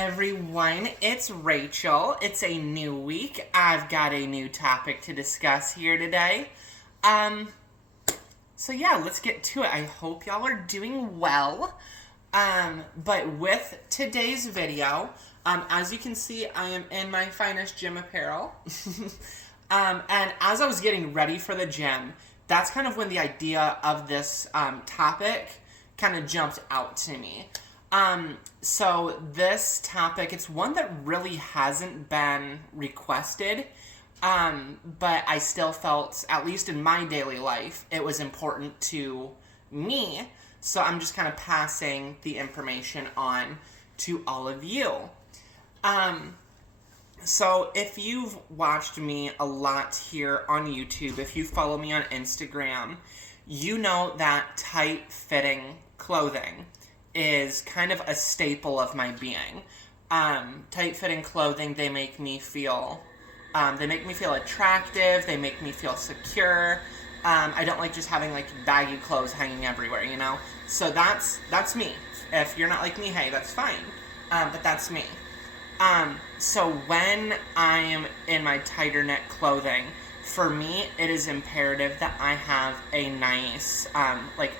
everyone, it's Rachel. It's a new week. I've got a new topic to discuss here today. Um, so yeah, let's get to it. I hope y'all are doing well. But with today's video, as you can see, I am in my finest gym apparel. And as I was getting ready for the gym, that's kind of when the idea of this topic kind of jumped out to me. So this topic, it's one that really hasn't been requested, but I still felt, at least in my daily life, it was important to me. So I'm just kind of passing the information on to all of you. So if you've watched me a lot here on YouTube, if you follow me on Instagram, you know that tight-fitting clothing is kind of a staple of my being. Tight-fitting clothing, they make me feel attractive, they make me feel secure. I don't like just having like baggy clothes hanging everywhere, you know? So that's me. If you're not like me, hey, that's fine. But that's me. So when I'm in my tighter knit clothing, for me, it is imperative that I have a nice,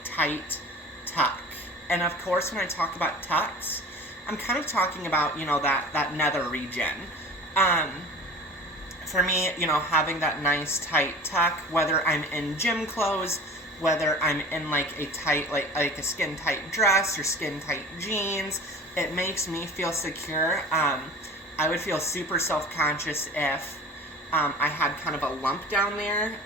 tight tuck. And of course, when I talk about tucks, I'm kind of talking about, that nether region. For me, having that nice tight tuck, whether I'm in gym clothes, whether I'm in like a tight, like a skin tight dress or skin tight jeans, it makes me feel secure. I would feel super self-conscious if I had kind of a lump down there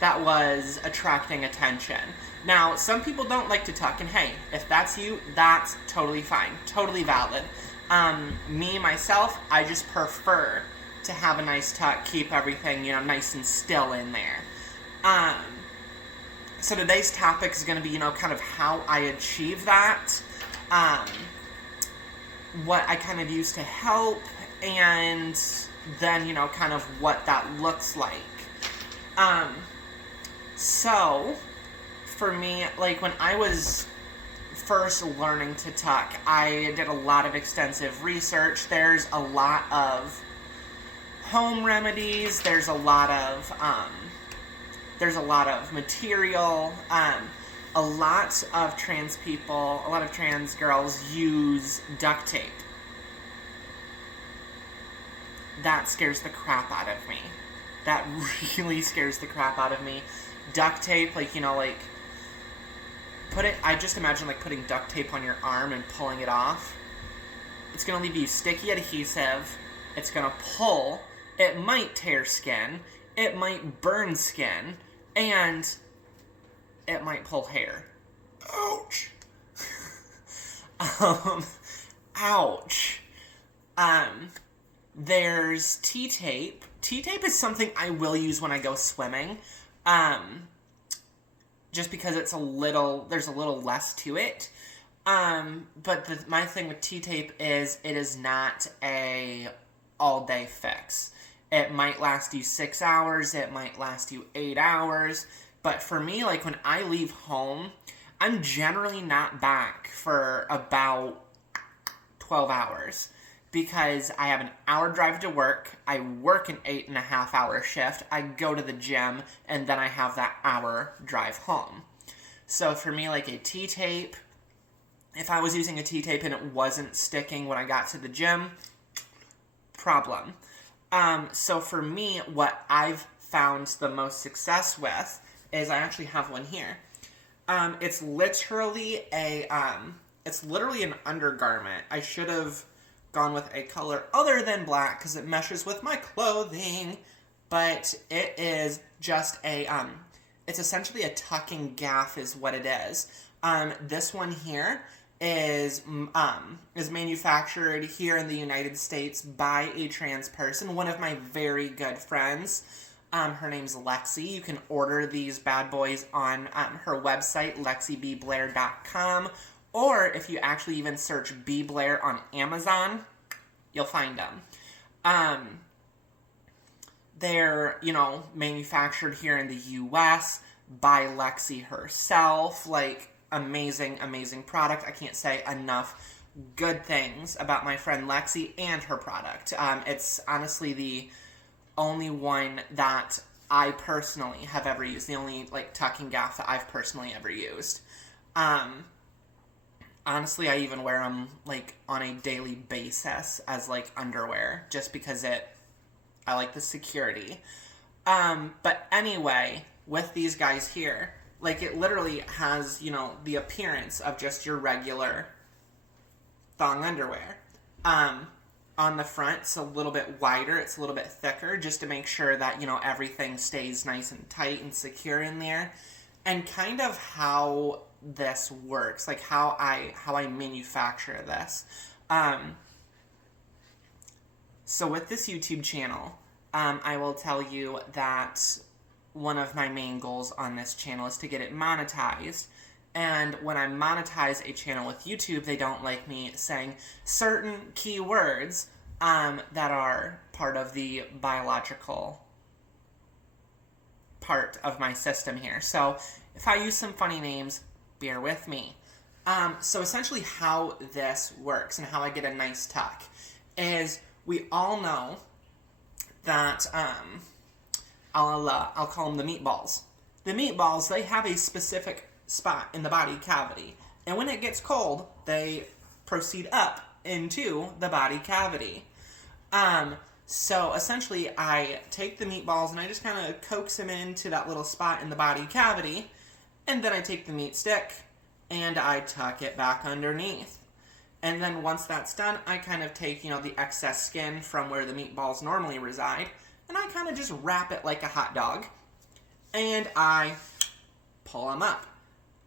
that was attracting attention. Now, some people don't like to tuck, and hey, if that's you, that's totally fine, totally valid. Me, myself, I just prefer to have a nice tuck, keep everything, nice and still in there. So today's topic is going to be, kind of how I achieve that, what I kind of use to help, and then, kind of what that looks like. So, for me, like, when I was first learning to tuck, I did a lot of extensive research. There's a lot of home remedies, there's a lot of material, a lot of trans people, a lot of trans girls use duct tape. That scares the crap out of me. That really scares the crap out of me. Duct tape, I just imagine putting duct tape on your arm and pulling it off. It's gonna leave you sticky adhesive, it's gonna pull, it might tear skin, it might burn skin, and it might pull hair. Ouch! Ouch. There's T-tape. T-tape is something I will use when I go swimming. Just because there's a little less to it. But my thing with T-tape is it is not a all-day fix. It might last you 6 hours, it might last you 8 hours, but for me, when I leave home, I'm generally not back for about 12 hours, because I have an hour drive to work, I work an 8.5-hour shift, I go to the gym, and then I have that hour drive home. So for me, a T-tape, if I was using a T-tape and it wasn't sticking when I got to the gym, problem. So for me, what I've found the most success with is I actually have one here. It's literally an undergarment. I should have gone with a color other than black because it meshes with my clothing, but it is just it's essentially a tucking gaff is what it is. This one here is manufactured here in the United States by a trans person, one of my very good friends. Her name's Lexi. You can order these bad boys on her website, lexiblair.com, or if you actually even search B. Blair on Amazon, you'll find them. They're, manufactured here in the U.S. by Lexi herself, amazing, amazing product. I can't say enough good things about my friend Lexi and her product. It's honestly the only one that I personally have ever used. The only, like, tucking gaff that I've personally ever used. Honestly, I even wear them, like, on a daily basis as, like, underwear. Just because I like the security. But anyway, with these guys here, like, it literally has, you know, the appearance of just your regular thong underwear. On the front, it's a little bit wider, it's a little bit thicker, just to make sure that, you know, everything stays nice and tight and secure in there. And kind of how this works, like how I manufacture this. So with this YouTube channel, I will tell you that one of my main goals on this channel is to get it monetized. And when I monetize a channel with YouTube, they don't like me saying certain keywords that are part of the biological part of my system here. So if I use some funny names, bear with me. So essentially how this works and how I get a nice tuck is we all know that I'll call them the meatballs. The meatballs, they have a specific spot in the body cavity, and when it gets cold, they proceed up into the body cavity. So essentially, I take the meatballs and I just kind of coax them into that little spot in the body cavity, and then I take the meat stick and I tuck it back underneath. And then once that's done, I kind of take, you know, the excess skin from where the meatballs normally reside, and I kind of just wrap it like a hot dog, and I pull them up.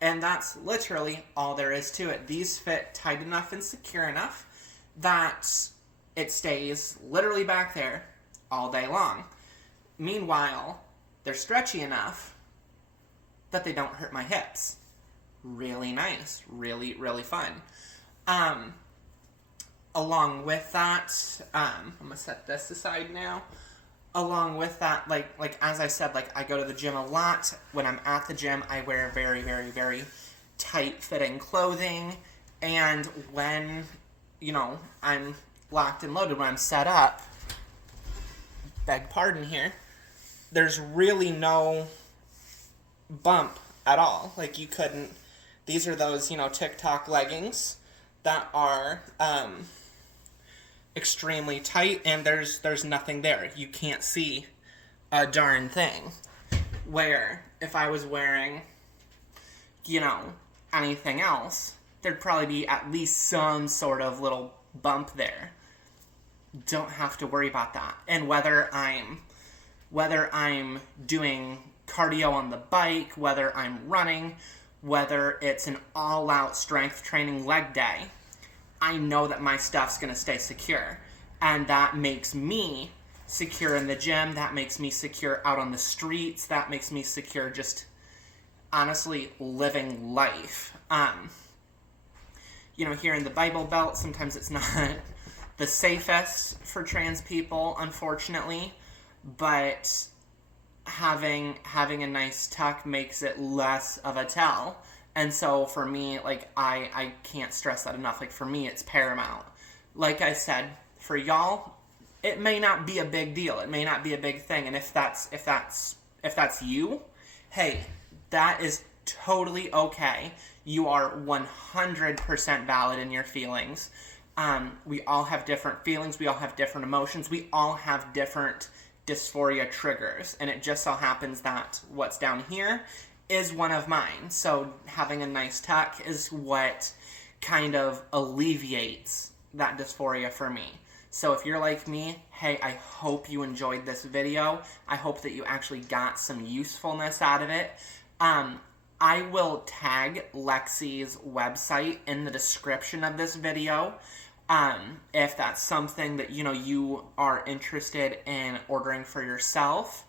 And that's literally all there is to it. These fit tight enough and secure enough that it stays literally back there all day long. Meanwhile, they're stretchy enough that they don't hurt my hips. Really nice. Really, really fun. Along with that, I'm going to set this aside now. Along with that, like as I said, like, I go to the gym a lot. When I'm at the gym, I wear very, very, very tight-fitting clothing. And when, you know, I'm locked and loaded, when I'm set up, beg pardon here, there's really no bump at all. Like, you couldn't, these are those, you know, TikTok leggings that are, extremely tight, and there's nothing there. You can't see a darn thing. Where if I was wearing, you know, anything else, there'd probably be at least some sort of little bump there. Don't have to worry about that. And whether I'm doing cardio on the bike, whether I'm running, whether it's an all-out strength training leg day, I know that my stuff's going to stay secure. And that makes me secure in the gym. That makes me secure out on the streets. That makes me secure just, honestly, living life. You know, here in the Bible Belt, sometimes it's not the safest for trans people, unfortunately. But having a nice tuck makes it less of a tell. And so for me, like, I can't stress that enough. Like, for me, it's paramount. Like I said, for y'all, it may not be a big deal. It may not be a big thing. And if that's you, hey, that is totally okay. You are 100% valid in your feelings. We all have different feelings. We all have different emotions. We all have different dysphoria triggers. And it just so happens that what's down here is one of mine. So having a nice tuck is what kind of alleviates that dysphoria for me. So if you're like me, hey, I hope you enjoyed this video. I hope that you actually got some usefulness out of it. I will tag Lexi's website in the description of this video. If that's something that, you know, you are interested in ordering for yourself.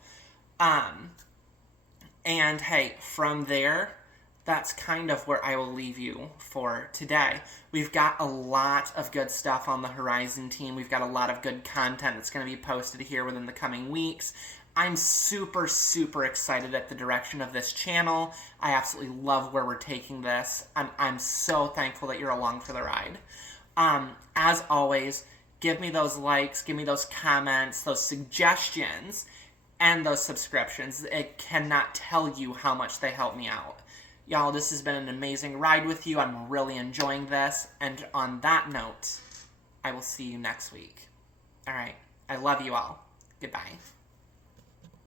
And hey, from there, that's kind of where I will leave you for today. We've got a lot of good stuff on the Horizon team. We've got a lot of good content that's going to be posted here within the coming weeks. I'm super, super excited at the direction of this channel. I absolutely love where we're taking this. I'm so thankful that you're along for the ride. As always, give me those likes, give me those comments, those suggestions, and those subscriptions. It cannot tell you how much they help me out. Y'all, this has been an amazing ride with you. I'm really enjoying this. And on that note, I will see you next week. All right. I love you all. Goodbye.